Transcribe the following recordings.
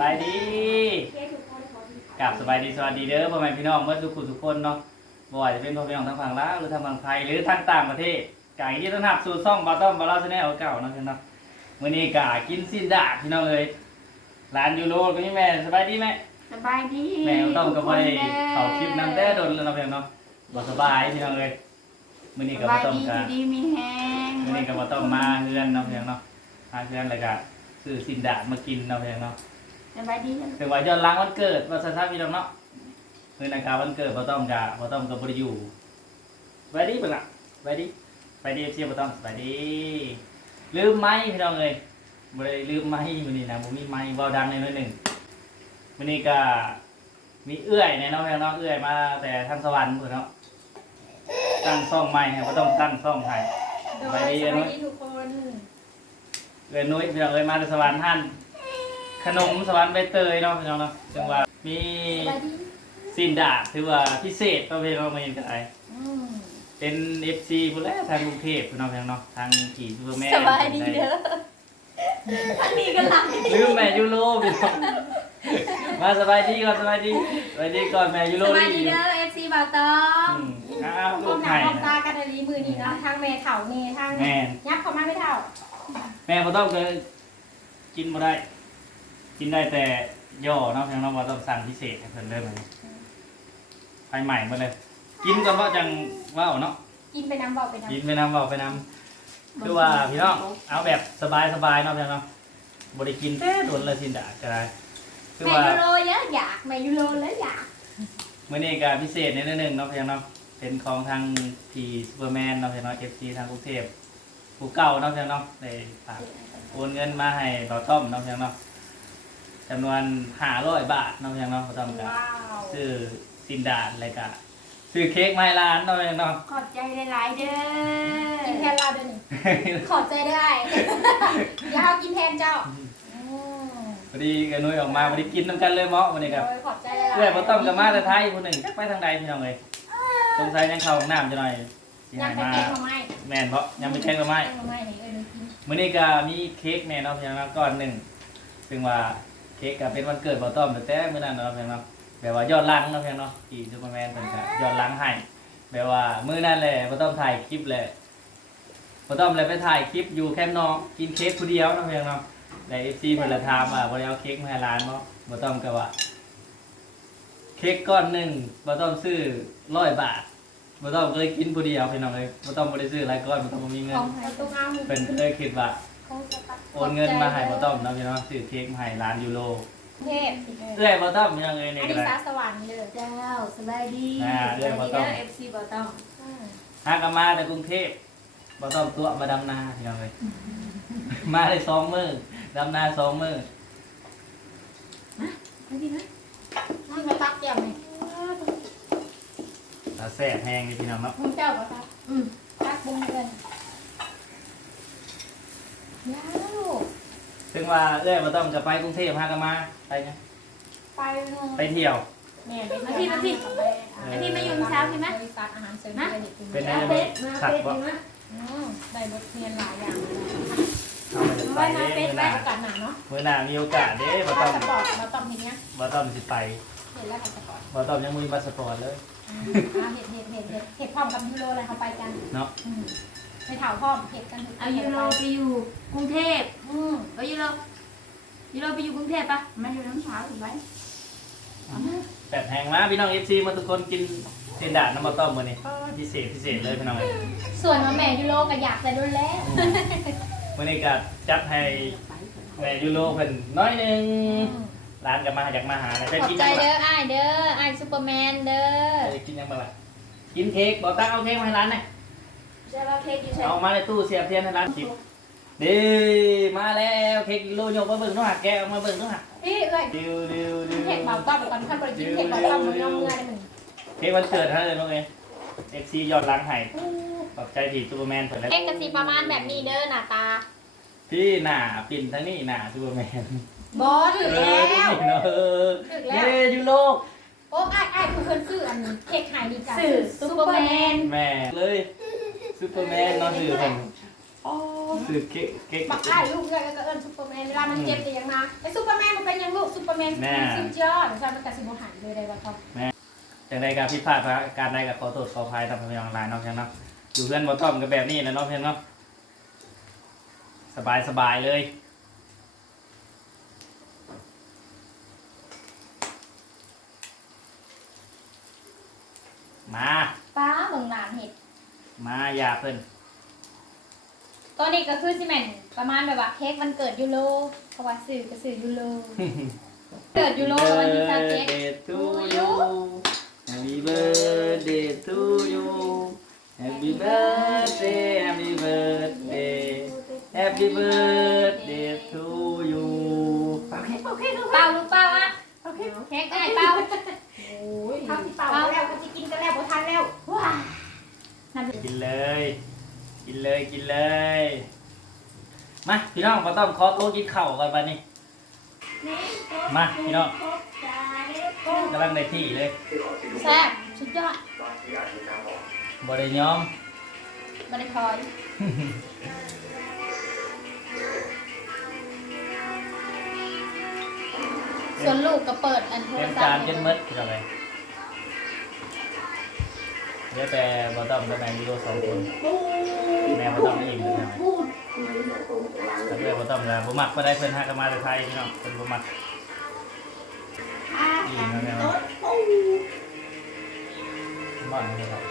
บายดีกับสบายดีสวัสดีเด้อพ่อแม่พี่น้องเมื่อทุกคนทุกคนเนาะบ่ว่าจะเป็นพ่อแม่พี่น้องทางฝั่งลาวหรือทางฝั่งไทยหรือทางต่างประเทศกายินดีต้อนรับสู่ช่องบาต้อมบาลาชแนลเก่าเนาะพี่น้องมื้อนี้กากินสิ้นดาดพี่น้องเอ้ยร้านยูโรก็นี่แม่สบายดีแม่สบายดีแม่ต้องก็บ่ได้เข้าคลิปนำแต่โดนแล้วเนาะพี่น้องเนาะบ่สบายพี่น้องเอ้ยมื้อนี้สก็บ่บายต้องดีกาดีมีแห้งมื้อนี้ก็บ่ต้องมาเฮือนเนาะพี่น้องเนาะมาเฮือนแล้วก็ซื้อสิ้นดาดมากินเนาะพี่น้องเนาะ สบายดีถึงว่าย้อนหลังวันเกิดว่าสันทพี่น้องเนาะคือนะครับวันเกิดบ่ต้องกะบ่ต้องกับบริยูไปดิเบิ่งล่ะไปดิไปดิเชียร์บ่ต้องไปดิลืมไม้พี่น้องเอ้ยบ่ได้ลืมไม้มื้อนี้นะบ่มีไม้เว้าดังเลยหน่อหนึงมื้อนี้ก็มีเอื้อยแน่เนาะพี่น้องเอื้อยมาแต่ทางสวรรค์พุ่นเนาะตั้งซ่องใหม่ให้บ่ต้องตั้งซ่องให้ไปดีสอะนุ้วัสยดีทุกคน เอื้อยนุ้ยพี่น้องเอ้ยมาแต่สวรรค์ท่าน ขนมสวรรค์ใบเตยเนาะพี่น้องเนาะจังว่ามีสวัสดีสินดาบถือว่าพิเศษประเภทเราไม่เห็นกันไออืมเป็นเอฟซีพูดแล้วทางกรุงเทพพี่น้องพี่น้องทางขี่ซูเปอร์แมนสบายดีเด้ออันนี้ก็หลังลืมแม่ยูโรพี่น้องมาสบายดีก่อนสบายดีสบายดีก่อนแม่ยูโรสวัสดีเด้อเอฟซีบาวตออืมมอ้าวพลูบกหน้าไข่พบตากันในรีมือนี่เนาะทางแม่เถ่านี่ทางแม่ยับเข้ามาไม่เท่าแม่พอต้องเคยกินมาได้ กินได้แต่ย่อเนาะพี่น้องว่าต้องสั่งพิเศษให้เพิ่นเริ่มเลยไปใหม่มาเลย กินก่อนว่าจังว่าวเนาะ กินไปน้ำเบาไปน้ำกินไปนำเบาไปนำคือว่าพี่น้องเอาแบบสบายสบายๆเนาะพี่น้องบริกินแต่โดนเลยสินดาก็ได้คือแม่ว่ายูโรเยอะอยากแม่ยูโรแล้วอยากเมื่อนี้ก็พิเศษในดนึงเนาะพี่น้องเป็นของทางพีซูเปอร์แมนเนาะพี่น้องเอฟซีทางกรุงเทพผู้เก่าเนาะพี่น้องได้ฝากโอนเงินมาให้เราต้อมเนาะพี่น้อง จำนวนห้าร้อยบาทเนาะพี่น้องเราต้อมก็ว้าวซื้อสินดาอะไรก็ซื้อเค้กไม้ร้านเนาะพี่น้อง ขอบใจหลายๆเด้กินแทอนเราเดี๋ยวนี้ขอบใจได้อย่าเอากินแทนเจ้าอืมพอดีกันนุ้ยออกมาพอดีกินน้ำกันเลยเมาะวันนี้ครับโดยขอบใจได้เพื่อนพอต้อมกับมาแต่ไทยคนหนึ่งจักไปทางใดพี่น้องเลยสงสัยยังเข้าห้องน้ำจะหน่อยสิยัหางยไปมาแกงมาไหมแม่นเพราะยังไม่แจ้งมาไหมแกงมาไหมนี่เออดูกินมื้อนี้ก็มีเค้กแน่เนาะพี่น้องก้อนหนึ่งซึ่งว่า เค้กก็เป็นวันเกิดพอต้อมแต่แต่มื้อนั้นเนาะพี่น้องแบบว่ายอดลังเนาะพี่น้องที่ซูเปอร์แมนเพิ่นก็ยอดลังให้แบบว่ามื้อนั้นแหละพอต้อมถ่ายคลิปแหละพอต้อมเลยไปถ่ายคลิปอยู่แคมป์น้องกินเค้กผู้เดียวเนาะพี่น้องใน FC เพิ่นละถามว่าบ่ได้เอาเค้กมาให้ร้านบ่บ่ต้อมก็ว่าเค้กก้อนหนึ่งบ่ต้องซื้อร้อยบาทบ่ต้องก็เลยกินผู้เดียวพี่น้องเลยบ่ต้องบ่ได้ซื้อหลายก้อนบ่ต้องบ่มีเงิขนองประตูอ้ามเพิ่นก็เลยคิดว่าของสตั๊ก โอนเงินมาให้บ่ต้องเนาะพี่น้องซื้อเค้กมาให้ร้านยูโรเทพเอ้ยบ่ต้องพี่น้องเอ้ยนี่อันก็นี้ได้สาสวรรค์เลยเจ้าสบายดีอ่าเรื่องบ่ต้อง เอฟซีบ่ต้องอืมหากนมาแต่กรุงเทพบ่ต้องตัวมาดำนาพี่น้องเอ้ยมาได้สองมื้อดำนาสองมื้อไม่ดีนะนี่มาตักเกี่ยวไหมถ้าแซ่บแห้งนี่พี่น้องเนาะ มึงเจ้าปะครับอืมตักบุ้งเกิน ยาวถึงว่าเอ้ยบ่ต้องจะไปกรุงเทพหากนมาไปนะไปนู่นไปเที่ยวเนี่ยไปเที่ยวมาที่มาที่เออไอที่มาอยู่เช้าใช่ไหมบริษัทอาหารเสริมนะเศรษฐกิจเป็นไงมาจะเป็บ่ดมาสักเป็ดบ่ดีนะอืมได้บทเรียนหลายอย่างเลยเอาไปจะไปไว้นะเด้เป็มื้อหน้าดไว้โอกาสหนาเนาะมื้อหน้ามีโอกาสเด้บ่พาต้องสปอร์ตมาต้องทีเนี้ยบ่ต้องสิไปเห็นแล้วพาสปอร์ตบ่ต้องยังมีพาสปอร์ตเลยอืมอ่าเห็ดเห็ดเห็ดเห็ดเห็ดพร้อมกับยูโรเลยเขาไปกันเนาะอืม ไปเถาพร้อมเห็ดกันเอายูโรไปอยู่กรุงเทพอืมเอายูโรยูโรไปอยู่กรุงเทพปะมันอยู่น้ำเช้าถูกไหมแบบแห้งมาพี่น้องเอฟซีมาทุกคนกินเซนดาดน้ำมันต้มมือนี่พิเศษพิเศษเลยพี่น้องเลยส่วนของแม่ยูโรก็อยากแต่รุ่นแล้วมื่อนี้ก็จัดให้แม่ยูโรเพิ่นน้อยหนึงอืมร้านกับมาจากมาหาเนี่ยจะขอบกินใจยังไงเด้อไอ้ายเด้อไอ้ายซูเปอร์แมนเด้อจะกินยังไงล่ะกินเค้กบอกตั้งเอาเค้กมาให้ร้านหน่อย ใช่ป่ะเค้กอยู่ใช่เอามาในตู้เสียบเทียนให้ร้านกินดีมาแล้วเค้กกิโลโยกมาเบิ่งเนาะหะแกะเอามาเบิ่งเนาะหะพี่เอ้ยดิวดิวดิวเห็ดเบาต้อมก่อนขั้นบริจิตเห็ดเบาต้อมมันย่อมเมื่อยได้มันเค้กวันเกิดให้เลยน้องเอ้เอฟซียอดล้างไห้ขอบใจที่ซูเปอร์แมนเพิ่นแล้วเอ็กกะสีประมาณแบบนี้เด้อหน้าตาพี่หน้าปิ่นทั้งนี้หน้าซูเปอร์แมนบอสถึงแล้วเออถึงแล้วเย้ยูโรโอ้ไอ้ไอ้ายคือคนซื้ออันเค้กไห่ดีจ้ะสื่อซูเปอร์แมนแม่เลย ซูเปอร์แมนเนอนสื่อผมซื้อเค้กเค้กบักอ้ายลูกเลยก็เอิ้นซูเปอร์แมนเวลามันเจ็บแต่ยังมาไอ้ซูเปอร์แมนมันเป็นยังลูกซูเปอร์แมนแม่สุดยอดใช่มันกระสิบหันเลยได้ว่าเขาอย่างไรการพิดพลาดการใดกับขอโทษขออภัยทำพยองลายเนาะเพียงเนาะอยู่เพื่อนบอต้อมกับแบบนี้นะเนาะเพียงเนาะสบายสบายเลยมาป้าเมืองนานเห็ด มาอย่าเพิ่นตอนนี้ก็คือสิแม่นประมาณแบบว่าเค้กวันเกิดยูโรเพราะว่าสื่อก็สื่อยูโรเกิดยูโรวันที่สามเจ็ด Happy birthday to you Happy birthday Happy birthday Happy birthday to you โอเคโอเคโอเคเป่าลูกเป่าอะเค้กได้เป่าโอ้ยทำที่เป่าแล้วก็จะกินกันแล้วพอทันแล้วว้านั่น กินเลย กินเลยกินเลย มาพี่น้องมาต้อมขอโต๊ะกินข้าวก่อนบัดนี้ มาพี่น้องกำลังในที่เลยแซ่บสุดยอดบริยอมบันไดคอยส่วนลูกก็เปิดอันโทรเต็มศัพจานท์เต็มมืดพี่น้องเลยเดี๋ยวแต่บอต้อมกับแมงยูสองคนแม่บอต้อมอิ่มเลยใช่ไหมแล้วเพื่อนบอต้อมแล้วบ่มักก็ได้เพื่อนฮักกันมาแต่ไทยพี่น้องเป็นบ่มักอิ่มแล้วแม่ว่าบ่อนนี่ครับ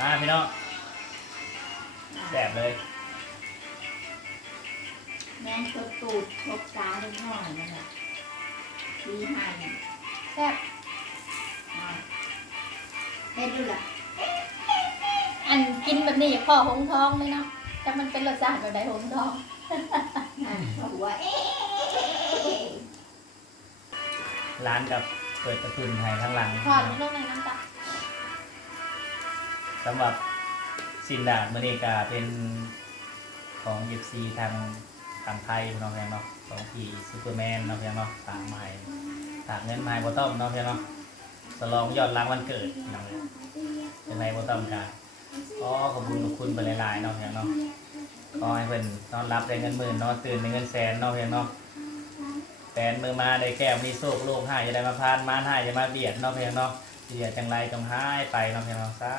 มาพี่น้องแสบเลยแมงตัวตูดทบตาเป็นห้อยนั่นแห ละดีให้แซ่บอ่าเฮ็ดดูล่ะอันกินแบบนี้อย่าพ่อหงทองเลยเนาะแต่มันเป็นรสชาติแบบใดหงทองอะหัวเอ๊ะร้านกับเปิดประทุนให้ข้างหลังทอดลูกในน้ำตาลสำหรับสินดาดมเนกาเป็นของยิปซีทาง ทางไทยน้องแพงเนาะของพี่ซูเปอร์แมนเนาะแพงเนาะฝากใหม่ฝากเงินใหม่บอต้อมเนาะแพงเนาะสลองยอดรางวันเกิดเน้องเลยเป็นไรบอต้อมกาก็ขอบคุณขอบคุณไปหลายๆเนาะแพงเนาะขอให้เพิ่นนอนรับได้เงินหมื่นนอนตื่นได้เงินแสนเนาะแพงเนาะแสนมือมาได้แก้วมีโชคโลกให้จะได้มาพานมานให้จะมาเบียดเนาะแพงเนาะเบียดจังไรจงหายไปเนาะแพงเนาะสา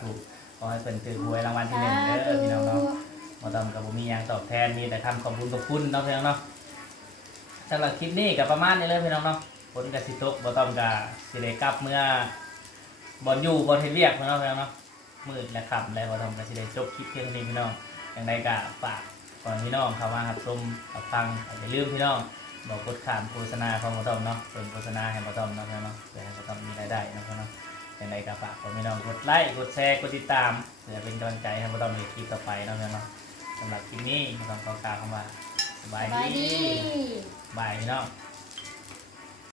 ธุขอให้เพิ่นถือหวยรางวัลที่หนึ่งเด้อพี่น้องเนาะ บ่ต้องกับผมมีหยังตอบแทนมีแต่คำขอบคุณขอบคุณเนาะพี่น้องเนาะสำหรับคลิปนี้กับประมาณนี้เลยพี่น้องเนาะผลกับสิตกบ่ต้องกับสิได้กลับเมื่อบอลอยู่บอลเทเวียกพี่น้องพี่น้องเนาะมืดและค่ำแล้วบ่ต้องกับสิได้จบคลิปเพียงนี้พี่น้องอย่างไรก็ฝากก่อนพี่น้องเข้ามารับชมรับฟังอย่าลืมพี่น้องบอกกดขามโฆษณาของบ่ต้องเนาะเปิดโฆษณาให้บ่ต้องเนาะพี่น้องเนาะเพื่อให้บ่ต้องมีรายได้เนาะพี่น้องอย่างไรก็ฝากขอพี่น้องกดไลค์กดแชร์กดติดตามเพื่อเป็นกำลังใจให้บ่ต้องในคลิปต่อไปเนาะพี่น้องเนาะ สำหรับคลิปนี้ไม่ต้องขอกล่าวคำว่าสบายสบายดีดี บายพี่น้องบ